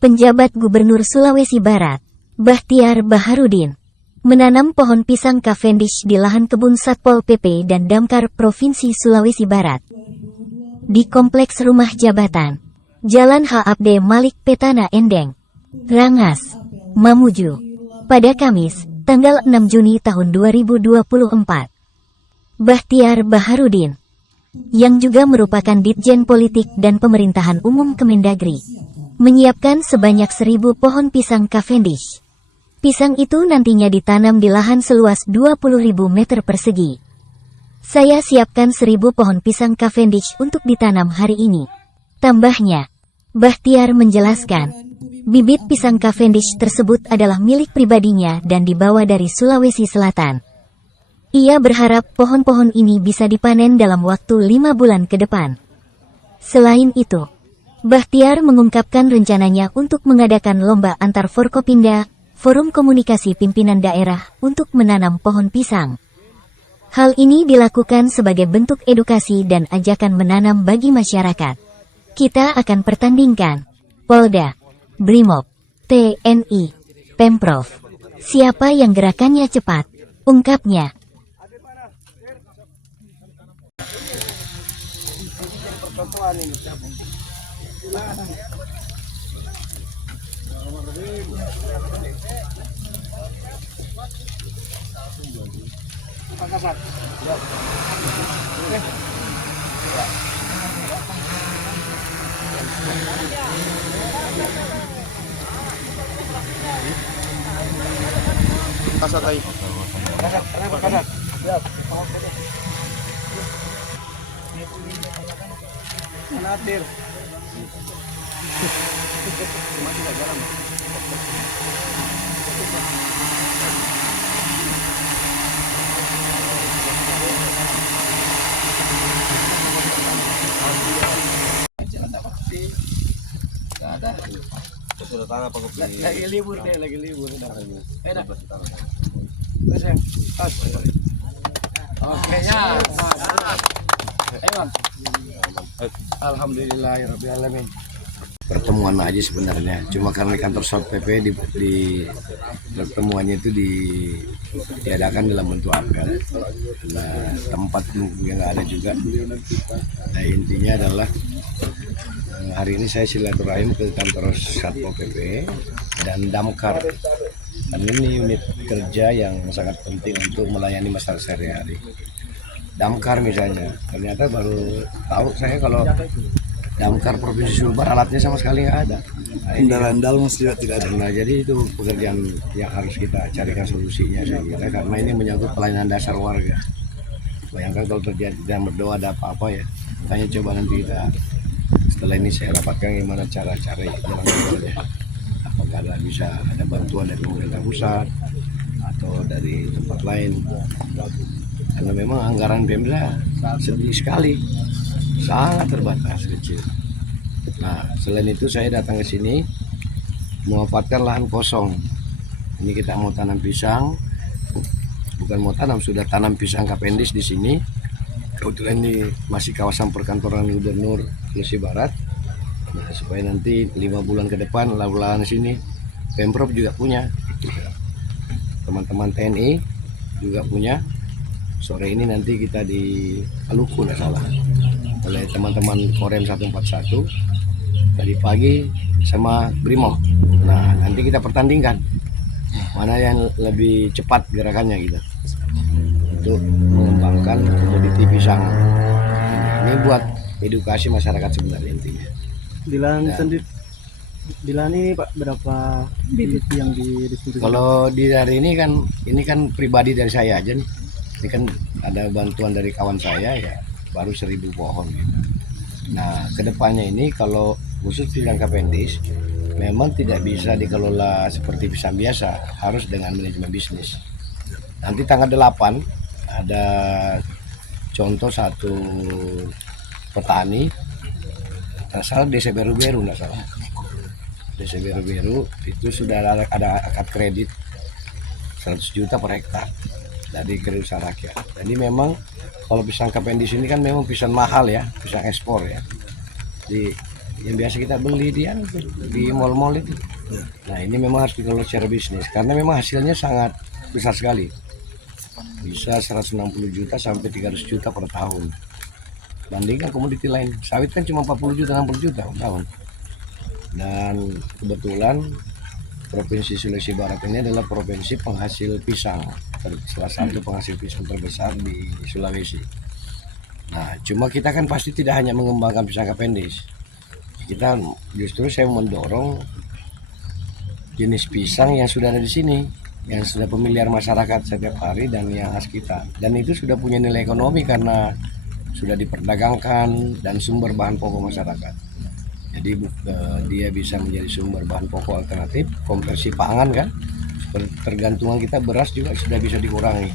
Penjabat Gubernur Sulawesi Barat, Bahtiar Baharudin, menanam pohon pisang Cavendish di lahan kebun Satpol PP dan Damkar Provinsi Sulawesi Barat. Di Kompleks Rumah Jabatan, Jalan H. Abde Malik Petana Endeng, Rangas, Mamuju, pada Kamis, tanggal 6 Juni tahun 2024. Bahtiar Baharudin, yang juga merupakan Ditjen Politik dan Pemerintahan Umum Kemendagri, menyiapkan sebanyak 1.000 pohon pisang Cavendish. Pisang itu nantinya ditanam di lahan seluas 20.000 meter persegi. Saya siapkan 1.000 pohon pisang Cavendish untuk ditanam hari ini. Tambahnya, Bahtiar menjelaskan, bibit pisang Cavendish tersebut adalah milik pribadinya dan dibawa dari Sulawesi Selatan. Ia berharap pohon-pohon ini bisa dipanen dalam waktu 5 bulan ke depan. Selain itu, Bahtiar mengungkapkan rencananya untuk mengadakan lomba antar Forkopimda, Forum Komunikasi Pimpinan Daerah, untuk menanam pohon pisang. Hal ini dilakukan sebagai bentuk edukasi dan ajakan menanam bagi masyarakat. Kita akan pertandingkan Polda, Brimob, TNI, Pemprov. Siapa yang gerakannya cepat, ungkapnya. Kasat ay. Kasat. Siap. Manatir. Masih ada jalan. Ada. Sudah tanah Pak Kopi. Lagi libur deh, lagi libur. Enak. Terus yang tas. Oke ya. Ayo. Alhamdulillahirabbil alamin. Pertemuan aja sebenarnya, cuma karena di kantor Satpol PP di pertemuannya itu diadakan dalam bentuk apel. Nah, tempat yang nggak ada juga. Nah, intinya adalah hari ini saya silaturahim ke kantor Satpol PP dan Damkar. Dan ini unit kerja yang sangat penting untuk melayani masyarakat sehari-hari. Damkar misalnya, ternyata baru tahu saya kalau Damkar Provinsi Sulbar alatnya sama sekali nggak ada. Andal-andal masih tidak ada. Nah, jadi itu pekerjaan yang harus kita carikan solusinya saya kira, karena ini menyangkut pelayanan dasar warga. Bayangkan kalau terjadi dan berdoa ada apa-apa ya. Makanya coba nanti kita setelah ini saya rapatkan gimana cara-cara jalan keluarnya. Apakah bisa ada bantuan dari pemerintah pusat atau dari tempat lain. Karena memang anggaran Pemda sedikit sekali, sangat terbatas, kecil. Nah, selain itu saya datang ke sini memanfaatkan lahan kosong. Ini kita mau tanam pisang, bukan mau tanam, sudah tanam pisang Cavendish di sini. Kebetulan ini masih kawasan perkantoran Gubernur Sulawesi Barat. Nah, supaya nanti 5 bulan ke depan lahan sini Pemprov juga punya, teman-teman TNI juga punya. Sore ini nanti kita di Maluku nggak salah oleh teman-teman Korem 141 tadi pagi sama Brimob. Nah, nanti kita pertandingkan mana yang lebih cepat gerakannya gitu untuk mengembangkan komoditi pisang. Ini buat edukasi masyarakat sebenarnya intinya. Di lahan ini Pak, berapa bibit yang didistribusikan? Kalau di hari ini kan pribadi dari saya aja nih. Ini kan ada bantuan dari kawan saya ya, baru 1.000 pohon gitu. Nah, kedepannya ini kalau khusus pisang Cavendish memang tidak bisa dikelola seperti pisang biasa, harus dengan manajemen bisnis. Nanti tanggal 8 ada contoh satu petani, nggak salah Desa Beru-Beru, nggak salah. Desa Beru-Beru itu sudah ada akad kredit 100 juta per hektar dari Kredit Rakyat. Jadi memang kalau pisang Cavendish ini kan memang pisang mahal ya, pisang ekspor ya. Jadi yang biasa kita beli di mall-mall itu. Nah ini memang harus dikelola secara bisnis karena memang hasilnya sangat besar sekali, bisa 160 juta sampai 300 juta per tahun. Bandingkan komoditi lain, sawit kan cuma 40 juta 60 juta per tahun. Dan kebetulan Provinsi Sulawesi Barat ini adalah provinsi penghasil pisang, salah satu penghasil pisang terbesar di Sulawesi. Nah, cuma kita kan pasti tidak hanya mengembangkan pisang Cavendish. Kita justru saya mendorong jenis pisang yang sudah ada di sini, yang sudah familiar masyarakat setiap hari dan yang khas kita. Dan itu sudah punya nilai ekonomi karena sudah diperdagangkan dan sumber bahan pokok masyarakat. Jadi dia bisa menjadi sumber bahan pokok alternatif, konversi pangan kan. Tergantungan kita beras juga sudah bisa dikurangi.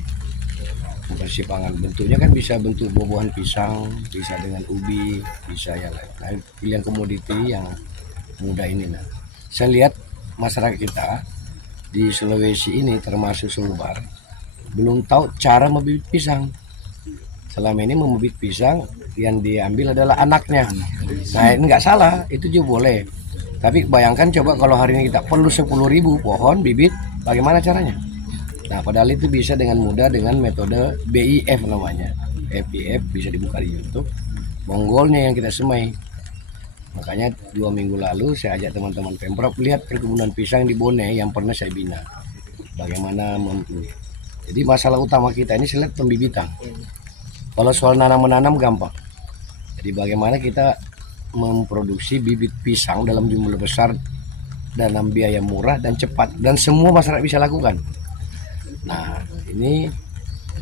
Konversi pangan bentuknya kan bisa bentuk buah-buahan pisang, bisa dengan ubi, bisa yang lain. Nah, pilihan komoditi yang mudah ini. Nah, saya lihat masyarakat kita di Sulawesi ini termasuk Sumbar belum tahu cara membibit pisang. Selama ini membibit pisang yang diambil adalah anaknya. Nah ini nggak salah, itu juga boleh. Tapi bayangkan coba kalau hari ini kita perlu 10.000 pohon bibit, bagaimana caranya? Nah padahal itu bisa dengan mudah dengan metode BIF namanya. FIF bisa dibuka di YouTube. Bonggolnya yang kita semai. Makanya 2 minggu lalu saya ajak teman-teman Pemprov lihat perkebunan pisang di Bone yang pernah saya bina. Bagaimana jadi masalah utama kita ini saya lihat pembibitan. Kalau soal menanam gampang. Jadi bagaimana kita memproduksi bibit pisang dalam jumlah besar dalam biaya murah dan cepat dan semua masyarakat bisa lakukan. Nah, ini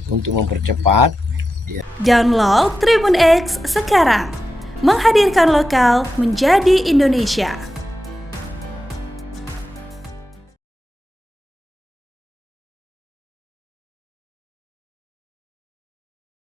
untuk mempercepat. Ya. Download Tribun X sekarang. Menghadirkan lokal menjadi Indonesia.